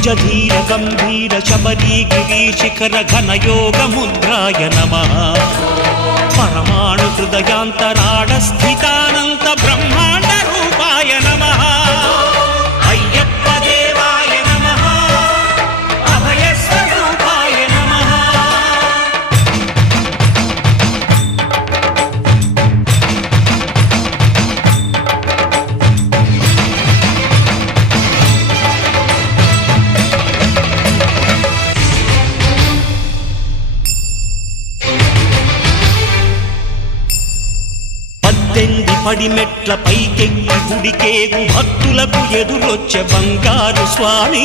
నిజధీర గంభీర శబరీగిరి శిఖర ఘన యోగ ముద్రాయ నమః పరమాణు హృదయాంతరాళ స్థితానంత బ్రహ్మాండ రూపాయ నమః అయ్యప్ప దేవాయ నమః అభయ స్వరూపాయ నమః. పడిమెట్ల పైకెక్కి గుడికేగు భక్తులకు ఎదురొచ్చే బంగారు స్వామి